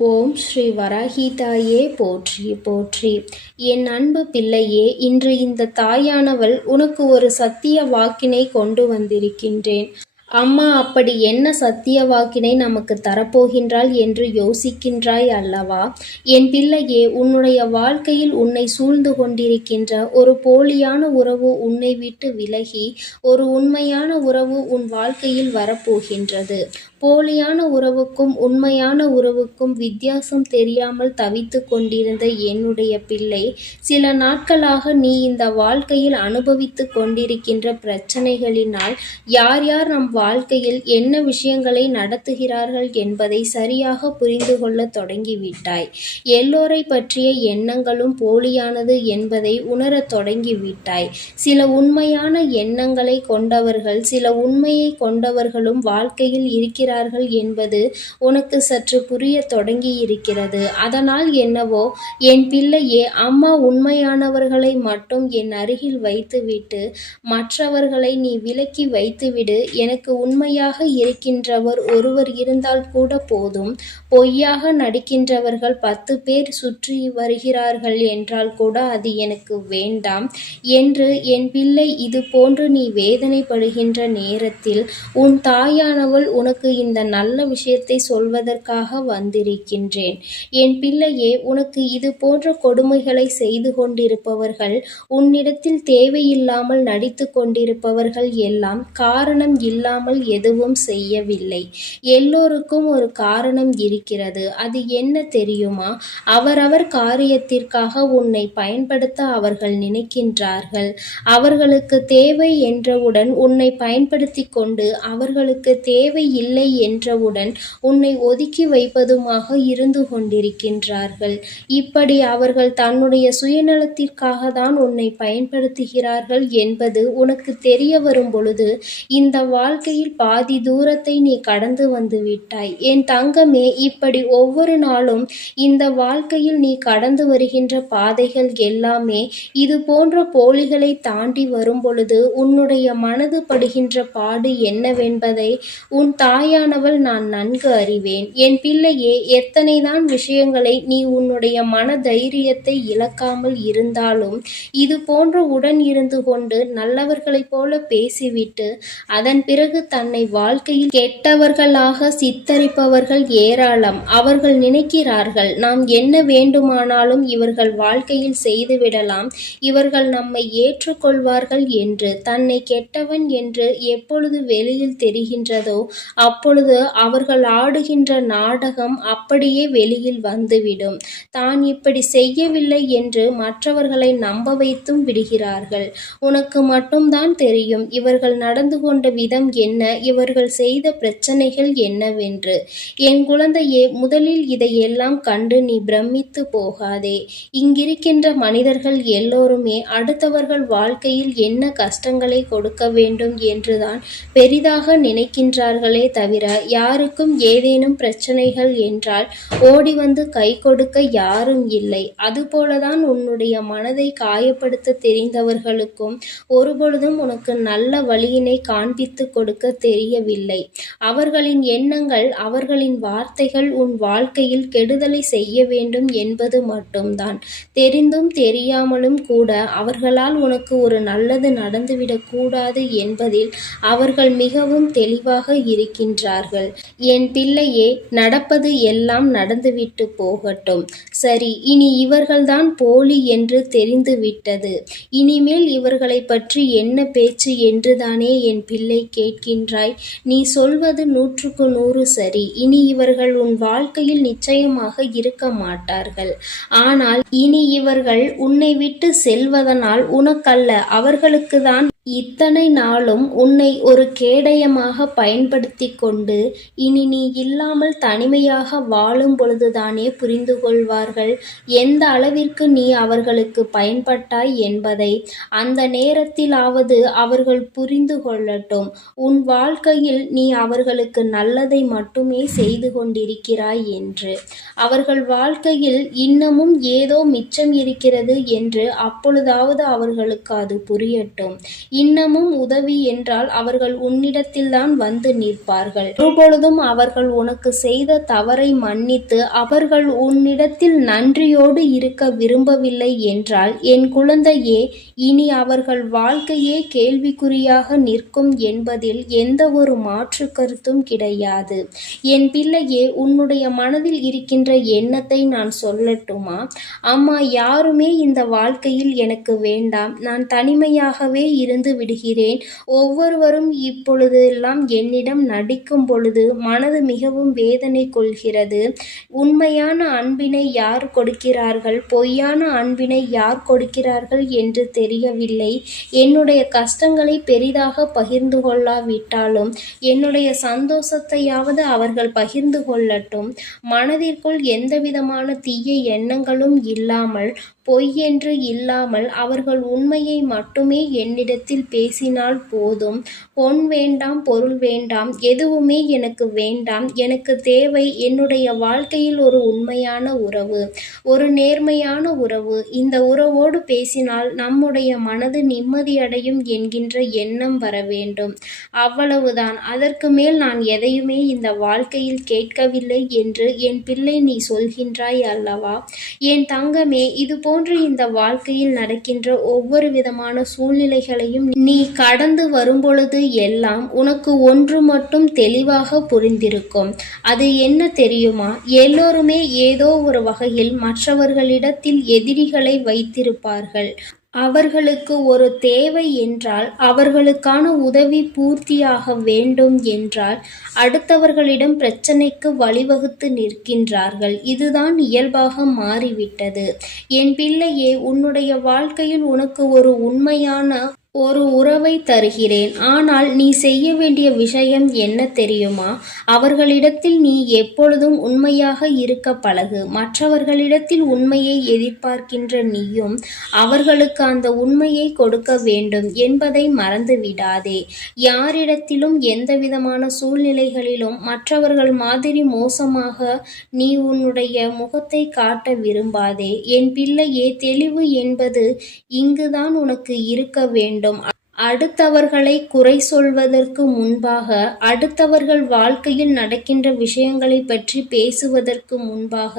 ஓம் ஸ்ரீ வராகி தாயே போற்றி போற்றி. என் அன்பு பிள்ளையே, இன்று இந்த தாயானவள் உனக்கு ஒரு சத்திய வாக்கினை கொண்டு வந்திருக்கின்றேன். அம்மா அப்படி என்ன சத்திய வாக்கினை நமக்கு தரப்போகின்றாள் என்று யோசிக்கின்றாய் அல்லவா? என் பிள்ளையே, உன்னுடைய வாழ்க்கையில் உன்னை சூழ்ந்து கொண்டிருக்கின்ற ஒரு போலியான உறவு உன்னை விட்டு விலகி ஒரு உண்மையான உறவு உன் வாழ்க்கையில் வரப்போகின்றது. போலியான உறவுக்கும் உண்மையான உறவுக்கும் வித்தியாசம் தெரியாமல் தவித்து கொண்டிருந்த என்னுடைய பிள்ளை, சில நாட்களாக நீ இந்த வாழ்க்கையில் அனுபவித்து கொண்டிருக்கின்ற பிரச்சனைகளினால் யார் யார் நம் வாழ்க்கையில் என்ன விஷயங்களை நடத்துகிறார்கள் என்பதை சரியாக புரிந்து கொள்ள தொடங்கிவிட்டாய். எல்லோரை பற்றிய எண்ணங்களும் போலியானது என்பதை உணரத் தொடங்கிவிட்டாய். சில உண்மையான எண்ணங்களை கொண்டவர்கள், சில உண்மையை கொண்டவர்களும் வாழ்க்கையில் இருக்கிறார்கள் என்பது உனக்கு சற்று புரிய தொடங்கி இருக்கிறது. அதனால் என்னவோ, என் பிள்ளையே, அம்மா உண்மையானவர்களை மட்டும் என் அருகில் வைத்துவிட்டு மற்றவர்களை நீ விலக்கி வைத்துவிடு. எனக்கு உண்மையாக இருக்கின்றவர் ஒருவர் இருந்தால் கூட போதும். பொய்யாக நடிக்கின்றவர்கள் 10 பேர் சுற்றி வருகிறார்கள் என்றால் கூட அது எனக்கு வேண்டாம் என்று என் பிள்ளை, இது போன்று நீ வேதனைப்படுகின்ற நேரத்தில் உன் தாயானவள் உனக்கு இந்த நல்ல விஷயத்தை சொல்வதற்காக வந்திருக்கின்றேன். என் பிள்ளையே, உனக்கு இது போன்ற கொடுமைகளை செய்து கொண்டிருப்பவர்கள், உன்னிடத்தில் தேவையில்லாமல் நடித்து கொண்டிருப்பவர்கள் எல்லாம் காரணம் இல்லாமல் எதுவும் செய்யவில்லை. எல்லோருக்கும் ஒரு காரணம் இருக்கிறது. அது என்ன தெரியுமா? அவரவர் காரியத்திற்காக உன்னை பயன்படுத்த அவர்கள் நினைக்கின்றார்கள். அவர்களுக்கு தேவை என்றவுடன் உன்னை பயன்படுத்தி கொண்டு, அவர்களுக்கு தேவை இல்லை என்றவுடன் உன்னை ஒதுக்கி வைப்பதுமாக இருந்து கொண்டிருக்கின்றார்கள். இப்படி அவர்கள் தன்னுடைய சுயநலத்திற்காக தான் உன்னை பயன்படுத்துகிறார்கள் என்பது உனக்கு தெரிய வரும் பொழுது இந்த வாழ்க்கையில் பாதி தூரத்தை நீ கடந்து வந்து விட்டாய். என் தங்கமே, இப்படி ஒவ்வொரு நாளும் இந்த வாழ்க்கையில் நீ கடந்து வருகின்ற பாதைகள் எல்லாமே இது போன்ற போலிகளை தாண்டி வரும் பொழுது உன்னுடைய மனது படுகின்ற பாடு என்னவென்பதை உன் தாயானவள் நான் நன்கு அறிவேன். என் பிள்ளையே, எத்தனைதான் விஷயங்களை நீ உன்னுடைய மன தைரியத்தை இழக்காமல் இருந்தாலும் இது போன்ற உடன் இருந்து கொண்டு நல்லவர்களைப் போல பேசிவிட்டு அதன் பிறகு தன்னை வாழ்க்கையில் கெட்டவர்களாக சித்தரிப்பவர்கள் ஏராளம். அவர்கள் நினைக்கிறார்கள், நாம் என்ன வேண்டுமானாலும் இவர்கள் வாழ்க்கையில் செய்துவிடலாம், இவர்கள் நம்மை ஏற்றுக்கொள்வார்கள் என்று. தன்னை கெட்டவன் என்று எப்பொழுது வெளியில் தெரிகின்றதோ அப்பொழுது அவர்கள் ஆடுகின்ற நாடகம் அப்படியே வெளியில் வந்துவிடும். தான் இப்படி செய்யவில்லை என்று மற்றவர்களை நம்ப வைத்தும் விடுகிறார்கள். உனக்கு மட்டும்தான் தெரியும் இவர்கள் நடந்து கொண்ட விதம் என்ன, இவர்கள் செய்த பிரச்சனைகள் என்னவென்று. என் குழந்தையே, முதலில் இதையெல்லாம் கண்டு நீ பிரமித்து போகாதே. இங்கிருக்கின்ற மனிதர்கள் எல்லோருமே அடுத்தவர்கள் வாழ்க்கையில் என்ன கஷ்டங்களை கொடுக்க வேண்டும் என்றுதான் பெரிதாக நினைக்கின்றார்களே தவிர, யாருக்கும் ஏதேனும் பிரச்சனைகள் என்றால் ஓடி வந்து கை கொடுக்க யாரும் இல்லை. அதுபோலதான் உன்னுடைய மனதை காயப்படுத்த தெரிந்தவர்களுக்கும் ஒருபொழுதும் உனக்கு நல்ல வழியினை காண்பித்து கொடுக்க தெரியவில்லை. அவர்களின் எண்ணங்கள், அவர்களின் வார்த்தைகள் உன் வாழ்க்கையில் கெடுதலை செய்ய வேண்டும் என்பது மட்டும்தான். தெரிந்தும் தெரியாமலும் கூட அவர்களால் உனக்கு ஒரு நல்லது நடந்துவிடக் கூடாது என்பதில் அவர்கள் மிகவும் தெளிவாக இருக்கின்றார்கள். என் பிள்ளையே, நடப்பது எல்லாம் நடந்துவிட்டு போகட்டும். சரி, இனி இவர்கள்தான் போலி என்று தெரிந்துவிட்டது. இனிமேல் இவர்களை பற்றி என்ன பேச்சு என்றுதானே என் பிள்ளை கேட்கின்றாய்? நீ சொல்வது 100க்கு 100 சரி. இனி இவர்கள் உன் வாழ்க்கையில் நிச்சயமாக இருக்க மாட்டார்கள். ஆனால் இனி இவர்கள் உன்னை விட்டு செல்வதனால் உனக்கல்ல, அவர்களுக்குதான் இத்தனை நாளும் உன்னை ஒரு கேடயமாக பயன்படுத்தி கொண்டு இனி நீ இல்லாமல் தனிமையாக வாழும் பொழுதுதானே புரிந்து கொள்வார்கள் எந்த அளவிற்கு நீ அவர்களுக்கு பயன்பட்டாய் என்பதை. அந்த நேரத்திலாவது அவர்கள் புரிந்து கொள்ளட்டும். உன் வாழ்க்கையில் நீ அவர்களுக்கு நல்லதை மட்டுமே செய்து கொண்டிருக்கிறாய் என்று. அவர்கள் வாழ்க்கையில் இன்னமும் ஏதோ மிச்சம் இருக்கிறது என்று அப்பொழுதாவது அவர்களுக்கு அது புரியட்டும். இன்னமும் உதவி என்றால் அவர்கள் உன்னிடத்தில்தான் வந்து நிற்பார்கள். ஒருபொழுதும் அவர்கள் உனக்கு செய்த தவறை மன்னித்து அவர்கள் உன்னிடத்தில் நன்றியோடு இருக்க விரும்பவில்லை என்றால், என் குழந்தையே, இனி அவர்கள் வாழ்க்கையே கேள்விக்குறியாக நிற்கும் என்பதில் எந்த ஒரு மாற்று கருத்தும் கிடையாது. என் பிள்ளையே, உன்னுடைய மனதில் இருக்கின்ற எண்ணத்தை நான் சொல்லட்டுமா? அம்மா, யாருமே இந்த வாழ்க்கையில் எனக்கு வேண்டாம், நான் தனிமையாகவே இருந்து விடுகிறேன். ஒவ்வொருவரும் இப்பொழுதெல்லாம் என்னிடம் நடிக்கும் பொழுது மனது மிகவும் வேதனை கொள்கிறது. உண்மையான அன்பினை யார் கொடுக்கிறார்கள், பொய்யான அன்பினை யார் கொடுக்கிறார்கள் என்று தெரியவில்லை. என்னுடைய கஷ்டங்களை பெரிதாக பகிர்ந்து கொள்ளாவிட்டாலும் என்னுடைய சந்தோஷத்தையாவது அவர்கள் பகிர்ந்து கொள்ளட்டும். மனதிற்குள் எந்தவிதமான தீய எண்ணங்களும் இல்லாமல், பொய் என்று இல்லாமல் அவர்கள் உண்மையை மட்டுமே என்னிடத்தில் பேசினால் போதும். பொன் வேண்டாம், பொருள் வேண்டாம், எதுவுமே எனக்கு வேண்டாம். எனக்கு தேவை என்னுடைய வாழ்க்கையில் ஒரு உண்மையான உறவு, ஒரு நேர்மையான உறவு. இந்த உறவோடு பேசினால் நம்முடைய மனது நிம்மதியடையும் என்கின்ற எண்ணம் வர வேண்டும். அவ்வளவுதான். அதற்கு மேல் நான் எதையுமே இந்த வாழ்க்கையில் கேட்கவில்லை என்று என் பிள்ளை நீ சொல்கின்றாய் அல்லவா? என் தங்கமே, இது போன்ற இந்த வாழ்க்கையில் நடக்கின்ற ஒவ்வொரு விதமான சூழ்நிலைகளையும் நீ கடந்து வரும்பொழுது எல்லாம் உனக்கு ஒன்று மட்டும் தெளிவாக புரிந்திருக்கும். அது என்ன தெரியுமா? எல்லோருமே ஏதோ ஒரு வகையில் மற்றவர்களிடத்தில் எதிரிகளை வைத்திருப்பார்கள். அவர்களுக்கு ஒரு தேவை என்றால், அவர்களுக்கான உதவி பூர்த்தியாக வேண்டும் என்றால் அடுத்தவர்களிடம் பிரச்சனைக்கு வழிவகுத்து நிற்கின்றார்கள். இதுதான் இயல்பாக மாறிவிட்டது. என் பிள்ளையே, உன்னுடைய வாழ்க்கையில் உனக்கு ஒரு உண்மையான ஒரு உறவை தருகிறேன். ஆனால் நீ செய்ய வேண்டிய விஷயம் என்ன தெரியுமா? அவர்களிடத்தில் நீ எப்பொழுதும் உண்மையாக இருக்க பழகு. மற்றவர்களிடத்தில் உண்மையை எதிர்பார்க்கின்ற நீயும் அவர்களுக்கு அந்த உண்மையை கொடுக்க வேண்டும் என்பதை மறந்து விடாதே. யாரிடத்திலும் எந்தவிதமான சூழ்நிலைகளிலும் மற்றவர்கள் மாதிரி மோசமாக நீ உன்னுடைய முகத்தை காட்ட விரும்பாதே. என் பிள்ளையே, தெளிவு என்பது இங்குதான் உனக்கு இருக்க வேண்டும். அடுத்தவர்களை குறை சொல்வதற்கு முன்பாக, அடுத்தவர்கள் வாழ்க்கையில் நடக்கின்ற விஷயங்களை பற்றி பேசுவதற்கு முன்பாக,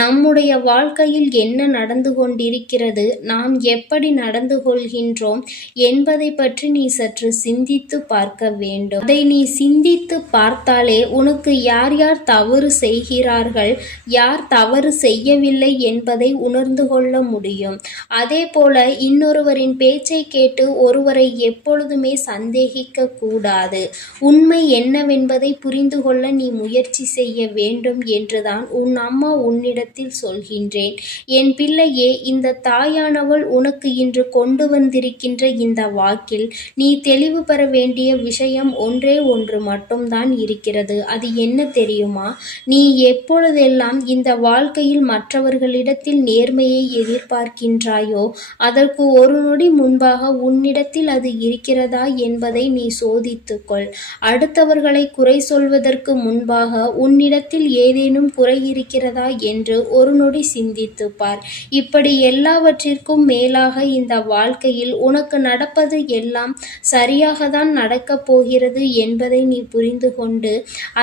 நம்முடைய வாழ்க்கையில் என்ன நடந்து கொண்டிருக்கிறது, நாம் எப்படி நடந்து கொள்கின்றோம் என்பதை பற்றி நீ சற்று சிந்தித்து பார்க்க வேண்டும். அதை நீ சிந்தித்து பார்த்தாலே உனக்கு யார் யார் தவறு செய்கிறார்கள், யார் தவறு செய்யவில்லை என்பதை உணர்ந்து கொள்ள முடியும். அதே போல இன்னொருவரின் பேச்சை கேட்டு ஒருவரை எப்பொழுதுமே சந்தேகிக்க கூடாது. உண்மை என்னவென்பதை புரிந்து கொள்ள நீ முயற்சி செய்ய வேண்டும் என்றுதான் உன் அம்மா உன்னிடத்தில் சொல்கின்றேன். என் பிள்ளையே, இந்த தாயானவள் உனக்கு இன்று கொண்டு வந்திருக்கின்ற இந்த வாக்கில் நீ தெளிவு பெற வேண்டிய விஷயம் ஒன்றே ஒன்று மட்டும்தான் இருக்கிறது. அது என்ன தெரியுமா? நீ எப்பொழுதெல்லாம் இந்த வாழ்க்கையில் மற்றவர்களிடத்தில் நேர்மையை எதிர்பார்க்கின்றாயோ, அதற்கு ஒரு நொடி முன்பாக உன்னிடத்தில் அது இருக்கிறதா என்பதை நீ சோதித்துக்கொள். அடுத்தவர்களை குறை சொல்வதற்கு முன்பாக உன்னிடத்தில் ஏதேனும் குறை இருக்கிறதா என்று ஒரு நொடி சிந்தித்து பார். இப்படி எல்லாவற்றிற்கும் மேலாக இந்த வாழ்க்கையில் உனக்கு நடப்பது எல்லாம் சரியாகத்தான் நடக்கப் போகிறது என்பதை நீ புரிந்து கொண்டு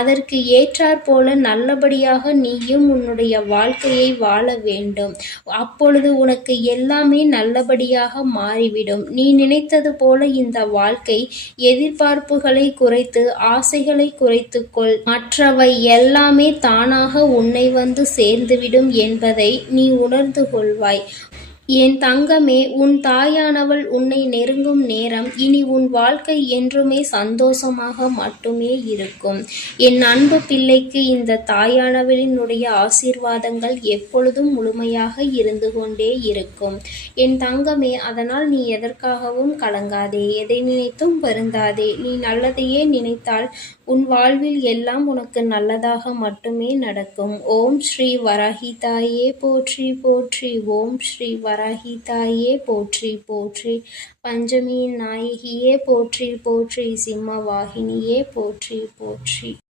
அதற்கு ஏற்றாற்போல நல்லபடியாக நீயும் உன்னுடைய வாழ்க்கையை வாழ வேண்டும். அப்பொழுது உனக்கு எல்லாமே நல்லபடியாக மாறிவிடும். நீ நினைத்தது போல இந்த வாழ்க்கை எதிர்பார்ப்புகளை குறைத்து, ஆசைகளை குறைத்துக்கொள். மற்றவை எல்லாமே தானாக உன்னை வந்து சேர்ந்துவிடும் என்பதை நீ உணர்ந்து கொள்வாய். என் தங்கமே, உன் தாயானவள் உன்னை நெருங்கும் நேரம் இனி உன் வாழ்க்கை என்றுமே சந்தோஷமாக மட்டுமே இருக்கும். என் அன்பு பிள்ளைக்கு இந்த தாயானவளினுடைய ஆசீர்வாதங்கள் எப்பொழுதும் முழுமையாக இருந்து கொண்டே இருக்கும். என் தங்கமே, அதனால் நீ எதற்காகவும் கலங்காதே, எதை நினைத்தும் வருந்தாதே. நீ நல்லதையே நினைத்தால் உன் வாழ்வில் எல்லாம் உனக்கு நல்லதாக மட்டுமே நடக்கும். ஓம் ஸ்ரீ வராகி தாயே போற்றி போற்றி. ஓம் ஸ்ரீ வராகி தாயே போற்றி போற்றி. பஞ்சமியின் நாயகியே போற்றி போற்றி. சிம்ம வாகினியே போற்றி போற்றி.